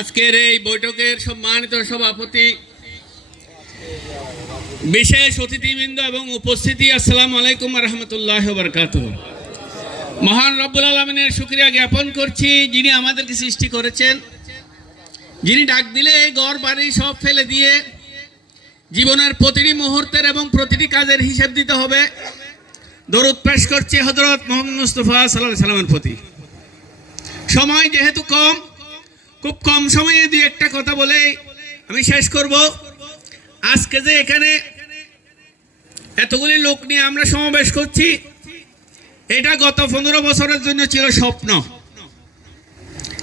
আজকের এই বৈঠকের সম্মানিত সভাপতি, বিশেষ অতিথিবৃন্দ এবং উপস্থিতি, আসসালাম আলাইকুম রহমতুল্লাহ বরকাত মহান রব্বুল আলমিনের শুক্রিয়া জ্ঞাপন করছি যিনি আমাদেরকে সৃষ্টি করেছেন, যিনি ডাক দিলে এই ঘর বাড়ি সব ফেলে দিয়ে জীবনের প্রতিটি মুহূর্তের এবং প্রতিটি কাজের হিসেব দিতে হবে। দরুদ পেশ করছি হজরত মোহাম্মদ মুস্তফা সাল্লাহ সাল্লামের প্রতি। সময় যেহেতু কম খুব কম সময়ে দুই একটা কথা বলে আমি শেষ করব। আজকে যে এখানে এতগুলি লোক নিয়ে আমরা সমাবেশ করছি, এটা গত পনেরো বছরের জন্য ছিল স্বপ্ন।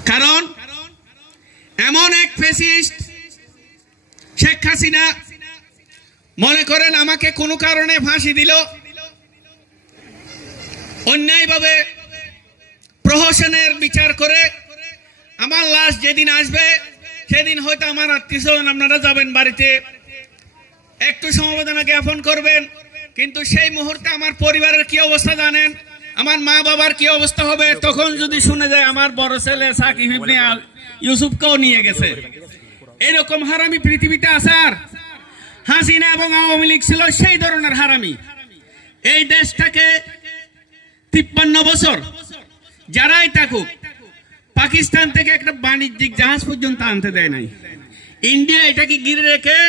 কারণ এমন এক ফেসিস্ট, শেখ হাসিনা, মনে করেন আমাকে কোনো কারণে ফাঁসি দিল, অন্যায়ভাবে প্রহসনের বিচার করে আমার লাশ যেদিন আসবে, সেদিন হয়তো আমার আত্মীয় আপনারা যাবেন বাড়িতে। একটু সমবেদনা জ্ঞাপন করবেন, কিন্তু সেই মুহূর্তে আমার পরিবারের কি অবস্থা জানেন? আমার মা বাবার কি অবস্থা হবে? তখন যদি শুনে যায়, আমার বড় ছেলে সাকিব ইবনে আল ইউসুফকেও নিয়ে গেছে। এরকম হারামি পৃথিবীতে আসার হাসিনা এবং আওয়ামী লীগ ছিল সেই ধরনের হারামি। এই দেশটাকে তিপ্পান্ন বছর যারাই থাকুক পাকিস্তান থেকে একটা বাণিজ্যিক জাহাজ পর্যন্ত আনতে দেয় নাই। ইন্ডিয়া এটাকে ঘিরে রেখে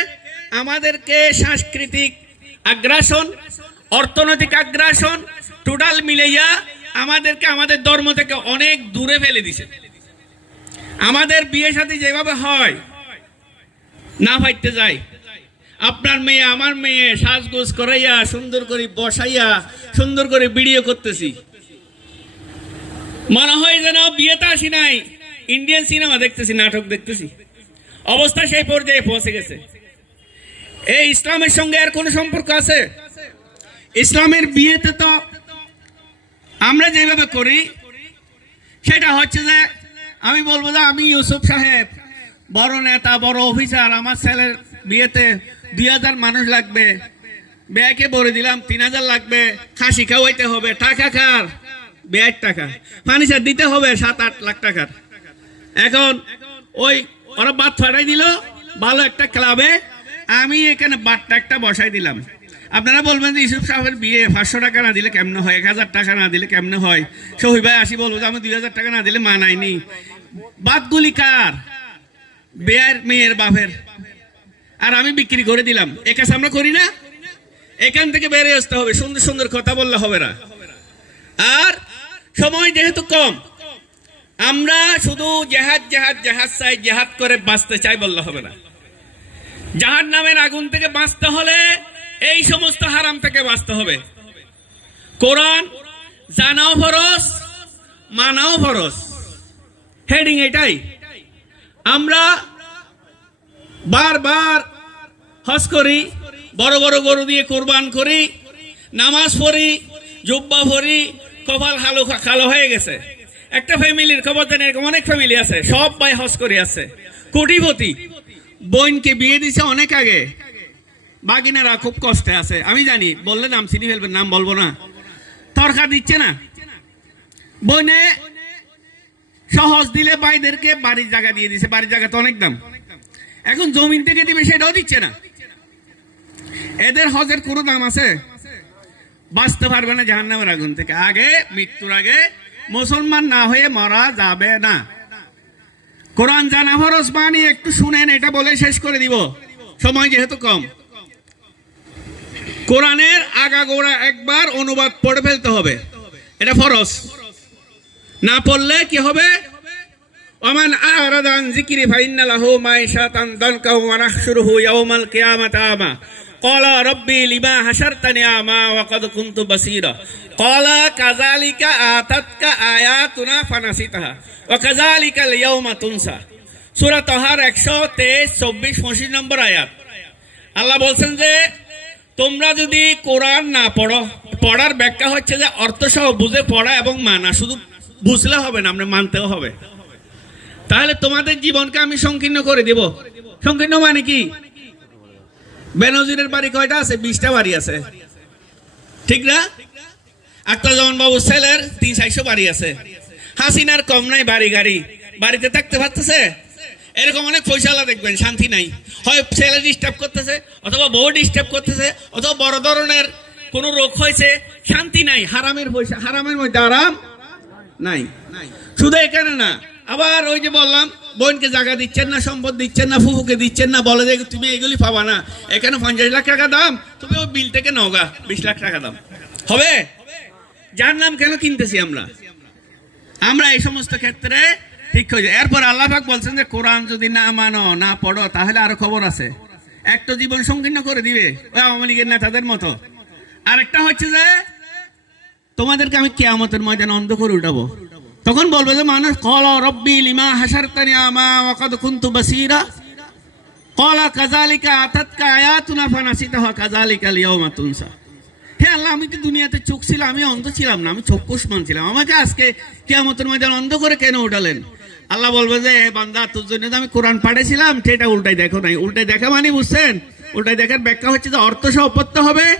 আমাদেরকে সাংস্কৃতিক আগ্রাসন, অর্থনৈতিক আগ্রাসন টোটাল মিলাইয়া আমাদেরকে আমাদের ধর্ম থেকে অনেক দূরে ফেলে দিছে। আমাদের বিয়ে সাথে যেভাবে হয়, না ভাইতে যায়। আপনার মেয়ে, আমার মেয়ে সাজগোজ করাইয়া, সুন্দর করে বসাইয়া, সুন্দর করে ভিডিও করতেছি। মনে হয় যেন বিয়েতে আসি নাই। ইন্ডিয়ান সিনেমা দেখতেছি, নাটক দেখতেছি। অবস্থা সেই পর্যায়ে পৌঁছে গেছে। এই ইসলামের সঙ্গে আর কোনো সম্পর্ক আছে? ইসলামের বিয়েতে তো আমরা যেভাবে করি, সেটা হচ্ছে যে আমি বলব যে আমি ইউসুফ সাহেব, বড় নেতা, বড় অফিসার, আমার ছেলের বিয়েতে দুই হাজার মানুষ লাগবে। ব্যয়কে বলে দিলাম, তিন হাজার লাগবে। খাসি খাওয়াইতে হবে, টাকা কার? ব্যয়ের টাকা। ফার্নিচার দিতে হবে সাত আট লাখ টাকার। এখন ওই ওরা বাদ ফাটাই দিল, ভালো একটা ক্লাবে। আমি এখানে বাটটা একটা বসাই দিলাম। আপনারা বলবেন যে ইউসুফ সাহেবের বিয়ে পাঁচশো টাকা না দিলে কেমনে হয়, এক হাজার টাকা না দিলে কেমন হয়? সহি ভাই আসি বলব যে, আমি দুই হাজার টাকা না দিলে মানায়নি বাদগুলি কার? বেয়ার মেয়ের বাপের। আর আমি বিক্রি করে দিলাম। এ কাজ আমরা করি না। এখান থেকে বেড়ে আসতে হবে। সুন্দর সুন্দর কথা বললে হবে না। আর সময় যেহেতু কম, আমরা শুধু জেহাদ জেহাদ জেহাদ চাই, জেহাদ করে বাঁচতে চাই বললে হবে না। জাহার নামের আগুন থেকে বাঁচতে হলে এই সমস্ত হারাম থেকে বাঁচতে হবে। কোরআন জানাও ফরস মানাও ফরস হেডিং এটাই। আমরা বারবার হজ করি, বড় বড় গরু দিয়ে কোরবান করি, নামাজ পড়ি, জুব্বা পড়ি কপাল হালো কালো হয়ে গেছে। একটা ফ্যামিলির খবর জানি এরকম অনেক ফ্যামিলি আছে, সব ভাই হজ করে আছে। কোটিপতি। বোনকে বিয়ে দিছে অনেক আগে। বাগিনারা খুব কষ্টে আছে। আমি জানি, বললে নাম চিনি ফেলবেন, নাম বলব না। তরকা দিচ্ছে না। বনে সহজ দিলে ভাইদেরকে বাড়ির জায়গা দিয়ে দিছে। বাড়ির জায়গা তো অনেক দাম। এখন জমিন থেকে দিবে, সেটাও দিচ্ছে না। এদের হজের কোনো দাম আছে? বাঁচতে পারবে না জাহান নামের আগুন থেকে। আগে, মৃত্যুর আগে মুসলমান না হয়ে মরা যাবে না। কোরআন জানা ফরজ, বাণী একটু শুনেন, এটা বলে শেষ করে দিব। সময় যেহেতু কম। কোরআনের আগা গোড়া একবার অনুবাদ পড়ে ফেলতে হবে। এটা ফরজ। না পড়লে কি হবে? ওমান আরাদা আন যিকরি ফাইন্না লাহু মাইশাতান দানকা ওয়া ইয়াওমাল কিয়ামাতি আমা قال ربي لما حشرتني أعمى وقد كنت بصيرا قال كذلك آتتك آياتنا فنسيتها وكذلك اليوم تنسى সূরা তাহার 123 24 25 নম্বর আয়াত আল্লাহ বলছেন যে তোমরা যদি কোরআন না পড়ো পড়ার ব্যাখ্যা হচ্ছে যে অর্থ সহ বুঝে পড়া এবং মানা শুধু বুঝলে হবে না আমরা মানতেও হবে তাহলে তোমাদের জীবনকে আমি সংকীর্ণ করে দেব সংকীর্ণ মানে কি বেনজিরের বাড়ি কয়টা আছে? বিশটা বাড়ি আছে। ঠিক না? আক্তার জামান বাবু ছেলের তিন চারশো বাড়ি আছে। হাসিনার কম নাই বাড়ি গাড়ি। বাড়িতে থাকতে পারতেছে? এরকম অনেক পয়সালা দেখবেন, শান্তি নাই। হয় ছেলে ডিস্টার্ব করতেছে, অথবা বউ ডিস্টার্ব করতেছে, অথবা বড় ধরনের কোনো রোগ হয়েছে, শান্তি নাই। হারামের পয়সা হারামের মধ্যে আরাম নাই। শুধু এখানে না। আবার ওই যে বললাম বোনকে জায়গা দিচ্ছেন না, সম্পদ দিচ্ছেন না, ফুফুকে দিচ্ছেন না, বলে যে তুমি এগুলি পাবা না। এখানে পঞ্চাশ লাখ টাকা দাম, তুমি ওই বিল থেকে নগা বিশ লাখ টাকা দাম। হবে? যার নাম কেন কিনতেছি আমরা? আমরা এই সমস্ত ক্ষেত্রে ঠিক হয়ে যায়। এরপর আল্লাহ পাক বলছেন যে, কোরআন যদি না মানো, না পড়ো, তাহলে আরও খবর আছে। একটা জীবন সংকীর্ণ করে দিবে, ওই আওয়ামী লীগের নেতাদের মতো। আরেকটা হচ্ছে যে, তোমাদেরকে আমি কেয়ামতের ময়দানে অন্ধ করে উঠাবো। তখন বলবে যে মানুষ কল রব্বি লিমা হাসারতানি আমা ওয়াকাদ কুনতু বাসীরা। কলা কাজালিকা আতাতকা আয়াতুনা ফানাসিতাহা কাজালিকা লিয়াউমা তুনসা। হে আল্লাহ, আমি তো দুনিয়াতে চোখ ছিলাম আমি অন্ধ ছিলাম না, আমি চক্ষুষ্মান ছিলাম। আমাকে আজকে কেয়ামতের ময়দান অন্ধ করে কেন উঠালেন? আল্লাহ বলবে যে "হে বান্দা, তোর জন্য তো আমি কোরআন পাঠিয়েছিলাম সেটা উল্টাই দেখো নাই। উল্টাই দেখা মানে বুঝছেন? উল্টাই দেখার ব্যাখ্যা হচ্ছে যে, অর্থ সহ হবে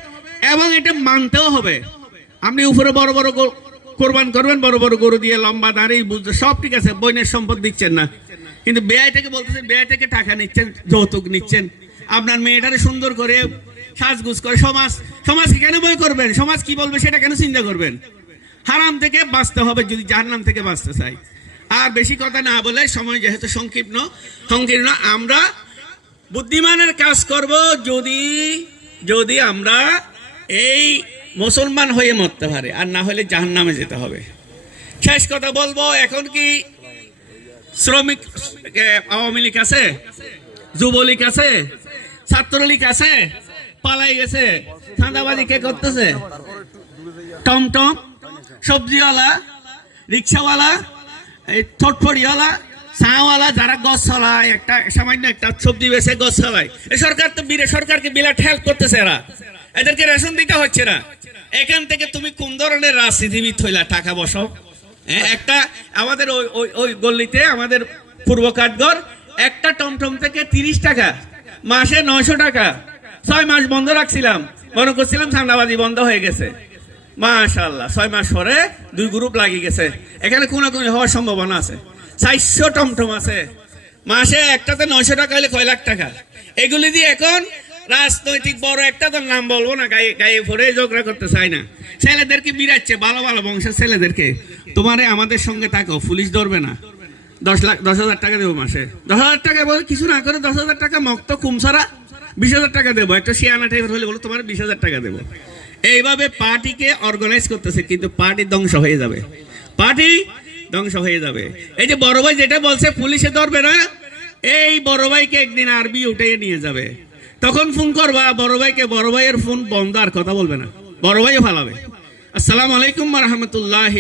এবং এটা মানতেও হবে। আপনি উপরে বড় বড় কোরবান করবেন, বড় বড় গরু দিয়ে, লম্বা দাঁড়িয়ে বুঝতে সব ঠিক আছে, বইনের সম্পদ দিচ্ছেন না। কিন্তু বেআই থেকে বলতেছেন বেআই থেকে টাকা নিচ্ছেন, যৌতুক নিচ্ছেন। আপনার মেয়েটারে সুন্দর করে সাজগুজ করে, সমাজ সমাজকে কেন বই করবেন? সমাজ কি বলবে সেটা কেন চিন্তা করবেন? হারাম থেকে বাঁচতে হবে যদি জাহান্নাম থেকে বাঁচতে চাই। আর বেশি কথা না বলে সময় যেহেতু সংকীর্ণ সংকীর্ণ, আমরা বুদ্ধিমানের কাজ করব যদি যদি আমরা এই মুসলমান হয়ে মরতে পারে, আর না হলে জাহান্নামে যেতে হবে। শেষ কথা বলব, এখন কি শ্রমিক আওয়ামী লীগ আছে? যুবলীগ আছে? ছাত্রলীগ আছে? পালাই গেছে? চাঁদাবাজি কে করতেছে? টমটম সবজিওয়ালা? রিক্সাওয়ালা? এই থটফড়িওয়ালা চাওয়ালা যারা গছ চলায় একটা সামান্য একটা সবজি বেছে গছ চলায় এই সরকার তো সরকারকে বিরাট হেল্প করতেছে এরা। এদেরকে রেশন দিতে হচ্ছে না। এখান থেকে তুমি কোন ধরনের রাজনীতিবিদ হইলা? টাকা বসাও হ্যাঁ, একটা আমাদের ওই ওই ওই গল্লিতে আমাদের পূর্ব কাঠগড় একটা টমটম থেকে তিরিশ টাকা মাসে নয়শো টাকা। ছয় মাস বন্ধ রাখছিলাম। মনে করছিলাম ঠান্ডাবাজি বন্ধ হয়ে গেছে। মাশাল্লাহ ছয় মাস পরে দুই গ্রুপ লাগিয়ে গেছে। এখানে কোনো কোনো হওয়ার সম্ভাবনা আছে? চারশো টমটম আছে। মাসে একটাতে নয়শো টাকা হলে কয় লাখ টাকা? এগুলি দিয়ে এখন রাজনৈতিক বড় একটা তো নাম বলব না, গায়ে গায়ে ভরে ঝগড়া করতে চাই না। ছেলেদেরকে বিরাচ্ছে ভালো ভালো বংশের ছেলেদেরকে। তোমারে আমাদের সঙ্গে থাকো, পুলিশ ধরবে না। দশ লাখ, দশ হাজার টাকা দেবো মাসে। দশ হাজার টাকা বলে কিছু না করে দশ হাজার টাকা মক্ত কুমসারা বিশ হাজার টাকা দেবো। একটা শিয়ানা টাইপের হলে বলো, তোমার বিশ হাজার টাকা দেবো। এইভাবে পার্টিকে অর্গানাইজ করতেছে, কিন্তু পার্টি ধ্বংস হয়ে যাবে। পার্টি ধ্বংস হয়ে যাবে। এই যে বড় ভাই যেটা বলছে, পুলিশে ধরবে না, এই বড় ভাইকে একদিন আরবি উঠে নিয়ে যাবে। তখন ফোন করবা বড় ভাইকে, বড় ভাইয়ের ফোন বন্ধ আর কথা বলবে না। বড় ভাইও ফালাবে। আসসালামু আলাইকুম রহমতুল্লাহ